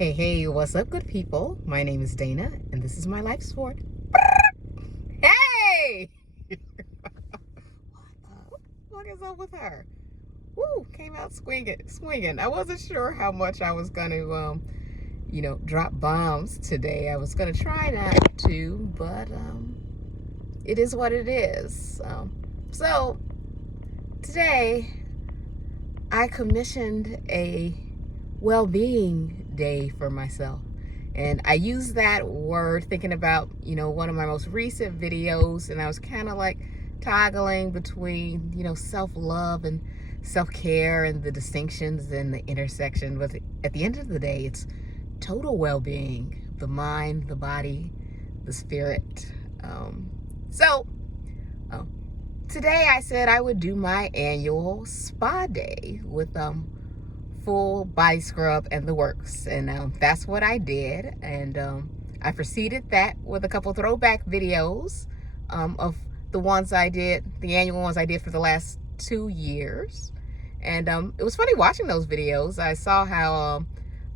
Hey, what's up, good people? My name is Dana, and this is my Lifesport. Hey! What is up with her? Woo, came out swinging. I wasn't sure how much I was going to, drop bombs today. I was going to try not to, but it is what it is. So, today, I commissioned a well-being day for myself. And I use that word thinking about, one of my most recent videos, and I was kind of like toggling between, self-love and self-care and the distinctions and the intersection. But at the end of the day, it's total well-being, the mind, the body, the spirit. So today I said I would do my annual spa day with full body scrub and the works, and that's what I did. And I preceded that with a couple throwback videos of the ones I did, the annual ones I did for the last 2 years. And it was funny watching those videos. I saw how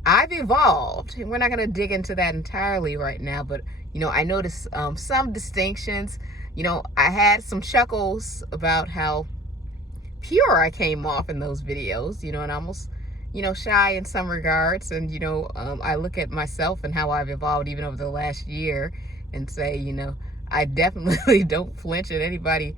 I've evolved, and we're not going to dig into that entirely right now, but I noticed some distinctions. I had some chuckles about how pure I came off in those videos, and almost shy in some regards. And, I look at myself and how I've evolved even over the last year and say, I definitely don't flinch at anybody,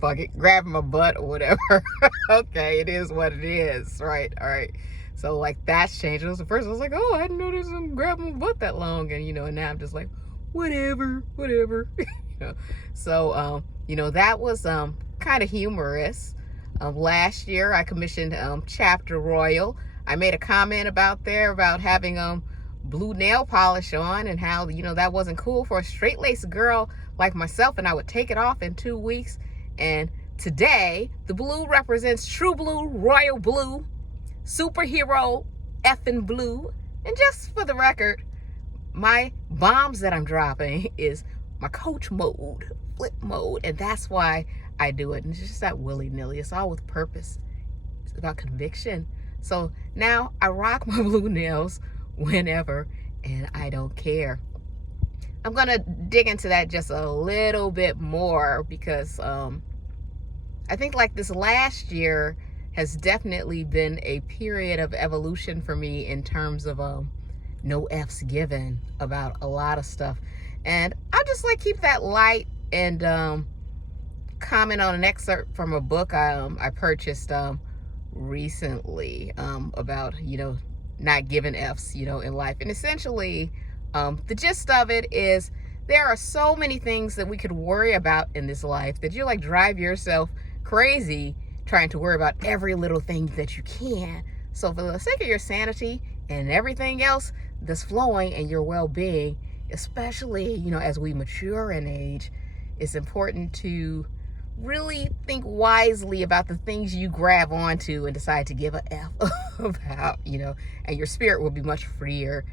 fuck it, grabbing my butt or whatever. Okay, it is what it is, right? All right. So, like, that's changed. It was the first, I was like, oh, I didn't know this was grabbing my butt that long. And, and now I'm just like, whatever. So, that was kind of humorous. Last year I commissioned Chapter Royal. I made a comment about having blue nail polish on, and how that wasn't cool for a straight-laced girl like myself, and I would take it off in 2 weeks. And today the blue represents true blue, royal blue, superhero effing blue. And just for the record, my bombs that I'm dropping is my coach mode, flip mode, and that's why I do it. And it's just not willy-nilly. It's all with purpose. It's about conviction. So now I rock my blue nails whenever, and I don't care. I'm going to dig into that just a little bit more, because I think like this last year has definitely been a period of evolution for me in terms of no F's given about a lot of stuff. And I'll just like keep that light and comment on an excerpt from a book I purchased recently about not giving F's in life. And essentially the gist of it is there are so many things that we could worry about in this life that you like drive yourself crazy trying to worry about every little thing that you can. So for the sake of your sanity and everything else that's flowing and your well-being, especially as we mature in age, it's important to really think wisely about the things you grab onto and decide to give a F about, and your spirit will be much freer,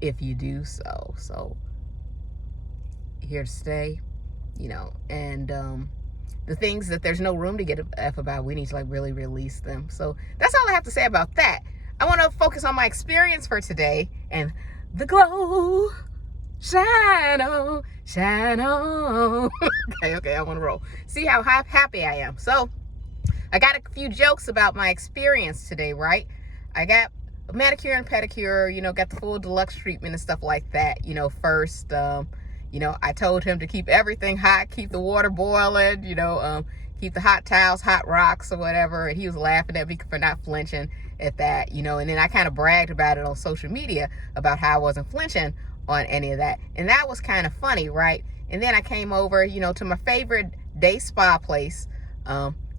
if you do so. So here to stay, and the things that there's no room to get a F about, we need to like really release them. So that's all I have to say about that. I want to focus on my experience for today and the glow. Shine on, shine on. Okay, I want to roll. See how happy I am. So I got a few jokes about my experience today, right? I got a manicure and pedicure, got the full deluxe treatment and stuff like that. First, I told him to keep everything hot, keep the water boiling, keep the hot towels, hot rocks or whatever. And he was laughing at me for not flinching at that, and then I kind of bragged about it on social media about how I wasn't flinching on any of that. And that was kind of funny, right? And then I came over, to my favorite day spa place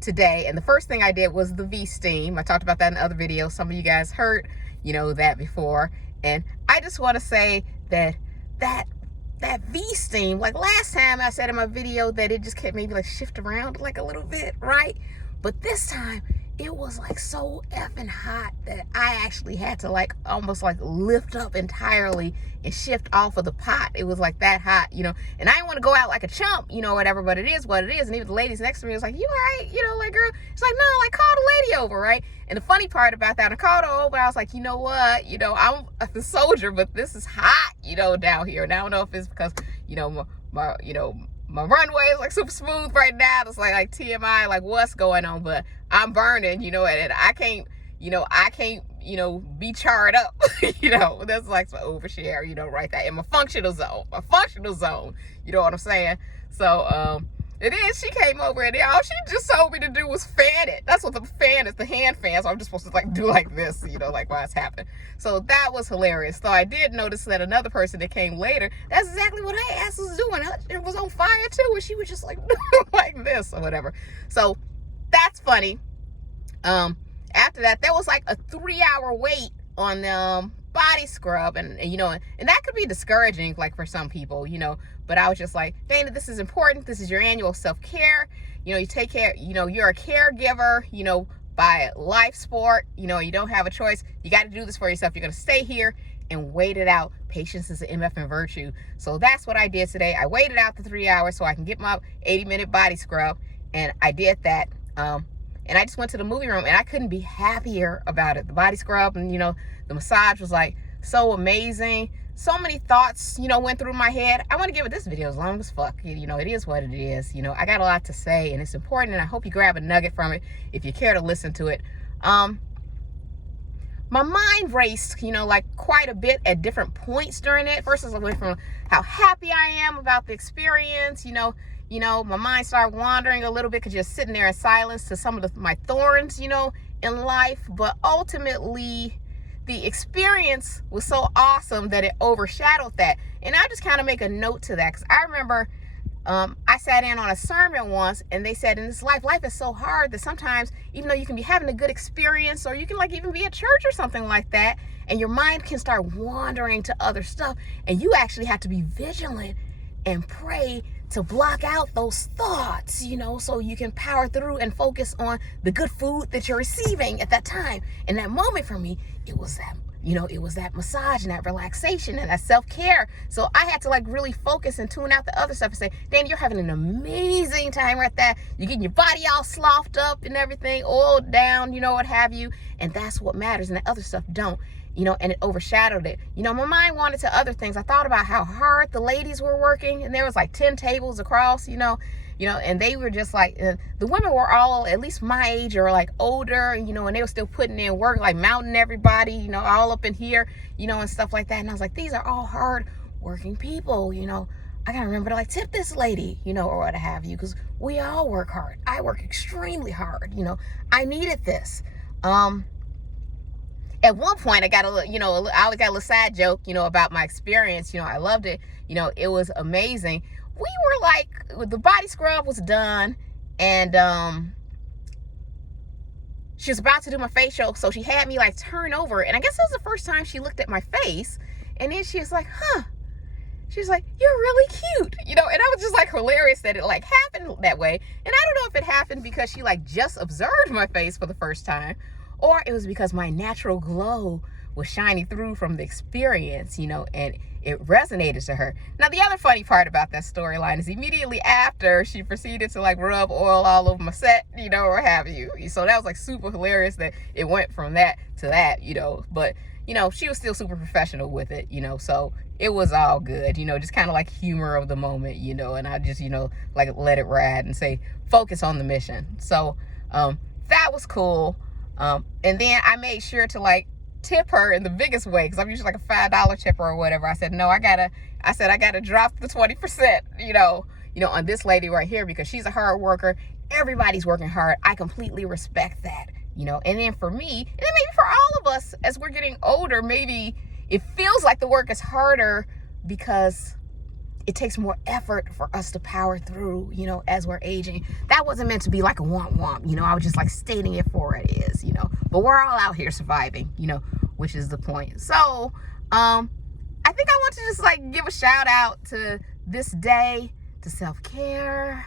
today. And the first thing I did was the V-steam. I talked about that in other videos. Some of you guys heard, that before. And I just want to say that V-steam, like last time I said in my video that it just kept maybe like shift around like a little bit, right? But this time it was like so effing hot that I actually had to like almost like lift up entirely and shift off of the pot. It was like that hot, you know, and I didn't want to go out like a chump, you know, whatever, but it is what it is. And even the ladies next to me was like, you all right? You know, like, girl, it's like, no, like, call the lady over, right? And the funny part about that, I called her over, I was like, you know what, you know, I'm a soldier, but this is hot, you know, down here. And I don't know if it's because, you know, my runway is like super smooth right now. It's like TMI, like what's going on, but I'm burning, you know, and I can't, you know, be charred up, you know, that's like some overshare, you know, right there in my functional zone, you know what I'm saying? So, it is, she came over and all she just told me to do was fan it. That's what the fan is, the hand fan. So I'm just supposed to like do like this, you know, like while it's happening. So that was hilarious. So I did notice that another person that came later, that's exactly what her ass was doing. It was on fire too, and she was just like like this or whatever. So that's funny. After that, there was like a 3-hour wait on body scrub, and you know, and that could be discouraging like for some people, you know, but I was just like, Dana, this is important. This is your annual self-care, you know, you take care, you know, you're a caregiver, you know, by Lifesport, you know, you don't have a choice. You got to do this for yourself. You're going to stay here and wait it out. Patience is an MF and virtue. So that's what I did today. I waited out the 3 hours so I can get my 80-minute body scrub, and I did that. And I just went to the movie room, and I couldn't be happier about it. The body scrub and, you know, the massage was like so amazing. So many thoughts, you know, went through my head. I want to give it this video as long as fuck. You know, it is what it is. You know, I got a lot to say, and it's important, and I hope you grab a nugget from it if you care to listen to it. My mind raced, you know, like quite a bit at different points during it. First, I went from how happy I am about the experience, you know, my mind started wandering a little bit because just sitting there in silence to some of my thorns, you know, in life. But ultimately, the experience was so awesome that it overshadowed that. And I just kind of make a note to that because I remember I sat in on a sermon once, and they said in this life is so hard that sometimes, even though you can be having a good experience, or you can like even be at church or something like that, and your mind can start wandering to other stuff, and you actually have to be vigilant and pray to block out those thoughts, you know, so you can power through and focus on the good food that you're receiving at that time. And that moment for me, it was that, you know, it was that massage and that relaxation and that self-care. So I had to like really focus and tune out the other stuff and say, Dan, you're having an amazing time right there. You're getting your body all sloughed up and everything, oiled down, you know, what have you. And that's what matters. And the other stuff don't. You know, and it overshadowed it. You know, my mind wandered to other things. I thought about how hard the ladies were working, and there was like 10 tables across, you know, and they were just like, the women were all at least my age or like older, you know, and they were still putting in work, like mounting everybody, you know, all up in here, you know, and stuff like that. And I was like, these are all hard working people, you know. I gotta remember to like tip this lady, you know, or what have you, because we all work hard. I work extremely hard, you know. I needed this. At one point, I got a little, you know, I always got a little side joke, you know, about my experience. You know, I loved it. You know, it was amazing. We were like, the body scrub was done, and she was about to do my facial, so she had me like turn over, and I guess it was the first time she looked at my face, and then she was like, huh. She's like, you're really cute, you know, and I was just like hilarious that it like happened that way. And I don't know if it happened because she like just observed my face for the first time, or it was because my natural glow was shining through from the experience, you know, and it resonated to her. Now, the other funny part about that storyline is immediately after, she proceeded to like rub oil all over my set, you know, or have you. So that was like super hilarious that it went from that to that, you know, but, you know, she was still super professional with it, you know, so it was all good, you know, just kind of like humor of the moment, you know, and I just, you know, like let it ride and say, focus on the mission. So that was cool. And then I made sure to like tip her in the biggest way, because I'm usually like a $5 tipper or whatever. I said, no, I gotta drop the 20%, you know, on this lady right here, because she's a hard worker. Everybody's working hard. I completely respect that, you know. And then for me, and then maybe for all of us as we're getting older, maybe it feels like the work is harder because it takes more effort for us to power through, you know, as we're aging. That wasn't meant to be like a womp, you know. I was just like stating it for what it is, you know. But we're all out here surviving, you know, which is the point. So, I think I want to just like give a shout out to this day, to self-care,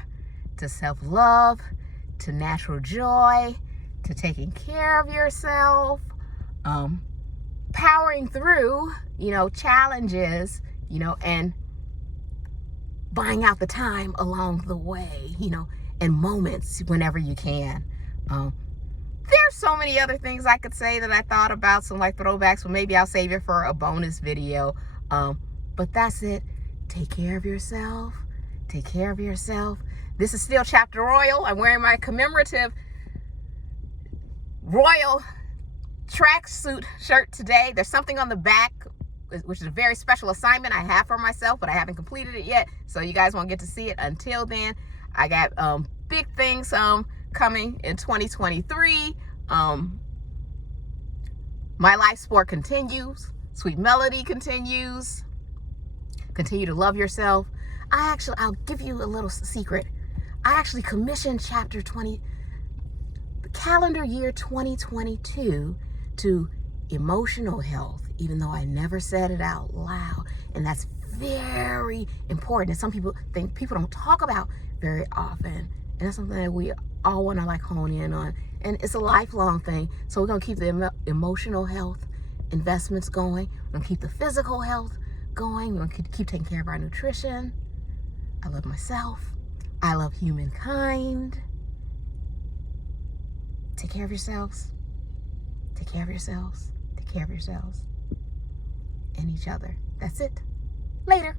to self-love, to natural joy, to taking care of yourself, powering through, challenges, and buying out the time along the way, and moments whenever you can. There's so many other things I could say that I thought about, some like throwbacks, but maybe I'll save it for a bonus video. But that's it. Take care of yourself. Take care of yourself. This is still Chapter Royal. I'm wearing my commemorative Royal tracksuit shirt today. There's something on the back, which is a very special assignment I have for myself, but I haven't completed it yet, so you guys won't get to see it until then. I got big things coming in 2023. My Lifesport continues. Sweet Melody continues. Continue to love yourself. I'll give you a little secret. I actually commissioned chapter 20, the calendar year 2022, to emotional health, even though I never said it out loud. And that's very important. And some people think people don't talk about very often. And that's something that we all want to hone in on. And it's a lifelong thing. So we're going to keep the emotional health investments going. We're going to keep the physical health going. We're going to keep taking care of our nutrition. I love myself. I love humankind. Take care of yourselves. Take care of yourselves. Take care of yourselves. And each other. That's it. Later.